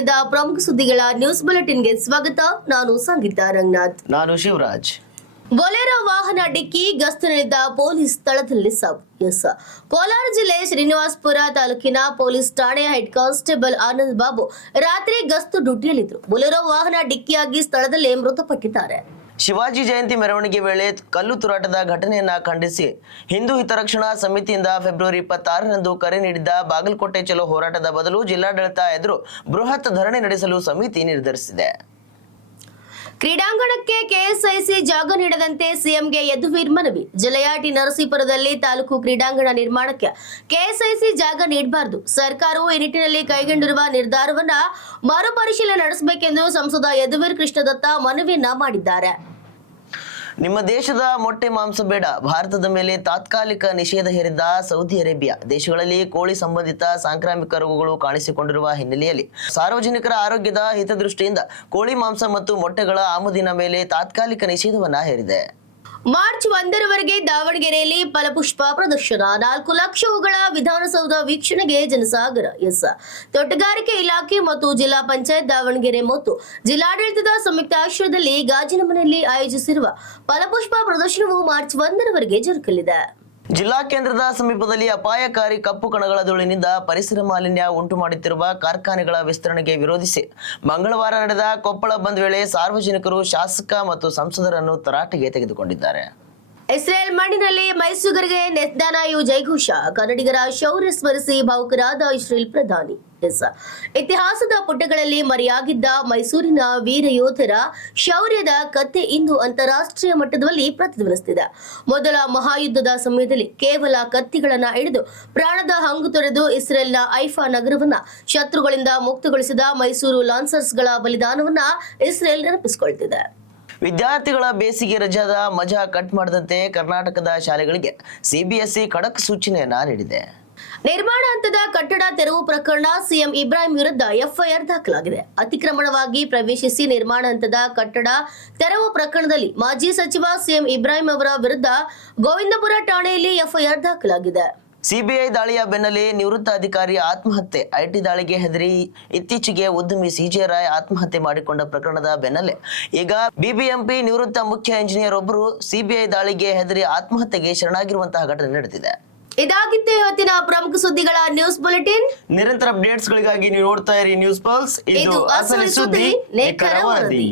ದಿನದ ಪ್ರಮುಖ ಸುದ್ದಿಗಳ ನ್ಯೂಸ್ ಬುಲೆಟಿನ್ಗೆ ಸ್ವಾಗತ. ನಾನು ಸಂಗೀತಾ ರಂಗನಾಥ್. ನಾನು ಶಿವರಾಜ್. ಬೊಲೆರೋ ವಾಹನ ಡಿಕ್ಕಿ ಗಸ್ತಿನಲ್ಲಿದ್ದ ಪೊಲೀಸ್ ಸ್ಥಳದಲ್ಲಿ ಸಾವು. ಕೋಲಾರ ಜಿಲ್ಲೆ ಶ್ರೀನಿವಾಸಪುರ ತಾಲೂಕಿನ ಪೊಲೀಸ್ ಠಾಣೆಯ ಹೆಡ್ ಕಾನ್ಸ್ಟೇಬಲ್ ಆನಂದ್ ಬಾಬು ರಾತ್ರಿ ಗಸ್ತು ಡ್ಯೂಟಿಯಲ್ಲಿದ್ದರು. ಬೊಲೆರೋ ವಾಹನ ಡಿಕ್ಕಿಯಾಗಿ ಸ್ಥಳದಲ್ಲೇ ಮೃತಪಟ್ಟಿದ್ದಾರೆ. ಶಿವಾಜಿ ಜಯಂತಿ ಮೆರವಣಿಗೆ ವೇಳೆ ಕಲ್ಲು ತೂರಾಟದ ಘಟನೆಯನ್ನ ಖಂಡಿಸಿ ಹಿಂದೂ ಹಿತರಕ್ಷಣಾ ಸಮಿತಿಯಿಂದ ಫೆಬ್ರವರಿ 26ರಂದು ಕರೆ ನೀಡಿದ್ದ ಬಾಗಲಕೋಟೆ ಚಲೋ ಹೋರಾಟದ ಬದಲು ಜಿಲ್ಲಾಡಳಿತ ಎದುರು ಬೃಹತ್ ಧರಣಿ ನಡೆಸಲು ಸಮಿತಿ ನಿರ್ಧರಿಸಿದೆ. ಕ್ರೀಡಾಂಗಣಕ್ಕೆ ಕೆಎಸ್ಐಸಿ ಜಾಗ ನೀಡದಂತೆ ಸಿಎಂಗೆ ಯದುವೀರ್ ಮನವಿ. ಜಿಲ್ಲೆಯ ಟಿ ನರಸೀಪುರದಲ್ಲಿ ತಾಲೂಕು ಕ್ರೀಡಾಂಗಣ ನಿರ್ಮಾಣಕ್ಕೆ ಕೆಎಸ್ಐಸಿ ಜಾಗ ನೀಡಬಾರದು. ಸರ್ಕಾರವು ಈ ನಿಟ್ಟಿನಲ್ಲಿ ಕೈಗೊಂಡಿರುವ ನಿರ್ಧಾರವನ್ನ ಮರುಪರಿಶೀಲನೆ ನಡೆಸಬೇಕೆಂದು ಸಂಸದ ಯದುವೀರ್ ಕೃಷ್ಣದತ್ತ ಮನವಿಯನ್ನ ಮಾಡಿದ್ದಾರೆ. ನಿಮ್ಮ ದೇಶದ ಮೊಟ್ಟೆ ಮಾಂಸ ಬೇಡ, ಭಾರತದ ಮೇಲೆ ತಾತ್ಕಾಲಿಕ ನಿಷೇಧ ಹೇರಿದ್ದ ಸೌದಿ ಅರೇಬಿಯಾ ದೇಶಗಳಲ್ಲಿ ಕೋಳಿ ಸಂಬಂಧಿತ ಸಾಂಕ್ರಾಮಿಕ ರೋಗಗಳು ಕಾಣಿಸಿಕೊಂಡಿರುವ ಹಿನ್ನೆಲೆಯಲ್ಲಿ ಸಾರ್ವಜನಿಕರ ಆರೋಗ್ಯದ ಹಿತದೃಷ್ಟಿಯಿಂದ ಕೋಳಿ ಮಾಂಸ ಮತ್ತು ಮೊಟ್ಟೆಗಳ ಆಮದಿನ ಮೇಲೆ ತಾತ್ಕಾಲಿಕ ನಿಷೇಧವನ್ನ ಹೇರಿದೆ. ಮಾರ್ಚ್ 1ರವರೆಗೆ ದಾವಣಗೆರೆಯಲ್ಲಿ ಫಲಪುಷ್ಪ ಪ್ರದರ್ಶನ. 4 ಲಕ್ಷ ಹೂಗಳ ವಿಧಾನಸೌಧ ವೀಕ್ಷಣೆಗೆ ಜನಸಾಗರ. ತೋಟಗಾರಿಕೆ ಇಲಾಖೆ ಮತ್ತು ಜಿಲ್ಲಾ ಪಂಚಾಯತ್ ದಾವಣಗೆರೆ ಮತ್ತು ಜಿಲ್ಲಾಡಳಿತದ ಸಂಯುಕ್ತ ಆಶ್ರಯದಲ್ಲಿ ಗಾಜಿನ ಮನೆಯಲ್ಲಿ ಆಯೋಜಿಸಿರುವ ಫಲಪುಷ್ಪ ಪ್ರದರ್ಶನವು ಮಾರ್ಚ್ 1ರವರೆಗೆ ಜರುಗಲಿದೆ. ಜಿಲ್ಲಾ ಕೇಂದ್ರದ ಸಮೀಪದಲ್ಲಿ ಅಪಾಯಕಾರಿ ಕಪ್ಪು ಕಣಗಳ ಧೂಳಿನಿಂದ ಪರಿಸರ ಮಾಲಿನ್ಯ ಉಂಟು ಮಾಡುತ್ತಿರುವ ಕಾರ್ಖಾನೆಗಳ ವಿಸ್ತರಣೆಗೆ ವಿರೋಧಿಸಿ ಮಂಗಳವಾರ ನಡೆದ ಕೊಪ್ಪಳ ಬಂದ್ ವೇಳೆ ಸಾರ್ವಜನಿಕರು ಶಾಸಕ ಮತ್ತು ಸಂಸದರನ್ನು ತರಾಟೆಗೆ ತೆಗೆದುಕೊಂಡಿದ್ದಾರೆ. ಇಸ್ರೇಲ್ ಮಣ್ಣಿನಲ್ಲಿ ಮೈಸೂರಿಗೆ ನೆತನ್ಯಾಹು ಜೈಘೋಷ. ಕನ್ನಡಿಗರ ಶೌರ್ಯ ಸ್ಮರಿಸಿ ಭಾವುಕರಾದ ಇಸ್ರೇಲ್ ಪ್ರಧಾನಿ. ಇತಿಹಾಸದ ಪುಟಗಳಲ್ಲಿ ಮರೆಯಾಗಿದ್ದ ಮೈಸೂರಿನ ವೀರ ಯೋಧರ ಶೌರ್ಯದ ಕಥೆ ಇಂದು ಅಂತಾರಾಷ್ಟ್ರೀಯ ಮಟ್ಟದಲ್ಲಿ ಪ್ರತಿಧ್ವನಿಸುತ್ತಿದೆ. ಮೊದಲ ಮಹಾಯುದ್ಧದ ಸಮಯದಲ್ಲಿ ಕೇವಲ ಕತ್ತಿಗಳನ್ನ ಹಿಡಿದು ಪ್ರಾಣದ ಹಂಗು ತೊರೆದು ಇಸ್ರೇಲ್ನ ಐಫಾ ನಗರವನ್ನ ಶತ್ರುಗಳಿಂದ ಮುಕ್ತಗೊಳಿಸಿದ ಮೈಸೂರು ಲಾನ್ಸರ್ಸ್ಗಳ ಬಲಿದಾನವನ್ನ ಇಸ್ರೇಲ್ ನೆನಪಿಸಿಕೊಳ್ತಿದೆ. ವಿದ್ಯಾರ್ಥಿಗಳ ಬೇಸಿಗೆ ರಜಾದ ಮಜಾ ಕಟ್ ಮಾಡದಂತೆ ಕರ್ನಾಟಕದ ಶಾಲೆಗಳಿಗೆ ಸಿಬಿಎಸ್ಇ ಖಡಕ್ ಸೂಚನೆಯನ್ನ ನೀಡಿದೆ. ನಿರ್ಮಾಣ ಹಂತದ ಕಟ್ಟಡ ತೆರವು ಪ್ರಕರಣ ಸಿಎಂ ಇಬ್ರಾಹಿಂ ವಿರುದ್ಧ ಎಫ್ಐಆರ್ ದಾಖಲಾಗಿದೆ. ಅತಿಕ್ರಮಣವಾಗಿ ಪ್ರವೇಶಿಸಿ ನಿರ್ಮಾಣ ಹಂತದ ಕಟ್ಟಡ ತೆರವು ಪ್ರಕರಣದಲ್ಲಿ ಮಾಜಿ ಸಚಿವ ಸಿಎಂ ಇಬ್ರಾಹಿಂ ಅವರ ವಿರುದ್ಧ ಗೋವಿಂದಪುರ ಠಾಣೆಯಲ್ಲಿ ಎಫ್ಐಆರ್ ದಾಖಲಾಗಿದೆ. ಸಿಬಿಐ ದಾಳಿಯ ಬೆನ್ನಲ್ಲೇ ನಿವೃತ್ತ ಅಧಿಕಾರಿ ಆತ್ಮಹತ್ಯೆ. ಐಟಿ ದಾಳಿಗೆ ಹೆದರಿ ಇತ್ತೀಚೆಗೆ ಉದ್ಯಮಿ ಸಿಜೆ ರಾಯ್ ಆತ್ಮಹತ್ಯೆ ಮಾಡಿಕೊಂಡ ಪ್ರಕರಣದ ಬೆನ್ನಲ್ಲೇ ಈಗ ಬಿಬಿಎಂಪಿ ನಿವೃತ್ತ ಮುಖ್ಯ ಇಂಜಿನಿಯರ್ ಒಬ್ಬರು ಸಿಬಿಐ ದಾಳಿಗೆ ಹೆದರಿ ಆತ್ಮಹತ್ಯೆಗೆ ಶರಣಾಗಿರುವಂತಹ ಘಟನೆ ನಡೆದಿದೆ. ಇದಾಗಿತ್ತು ಇವತ್ತಿನ ಪ್ರಮುಖ ಸುದ್ದಿಗಳ ನ್ಯೂಸ್ ಬುಲೆಟಿನ್. ನಿರಂತರ ಅಪ್ಡೇಟ್ಸ್ ಗಳಿಗಾಗಿ ನೀವು ನೋಡ್ತಾ ಇರಿ ನ್ಯೂಸ್ ಪಲ್ಸ್. ಇದು ಅಸಲಿ ಸುದ್ದಿ, ನಿಖರ ವರದಿ.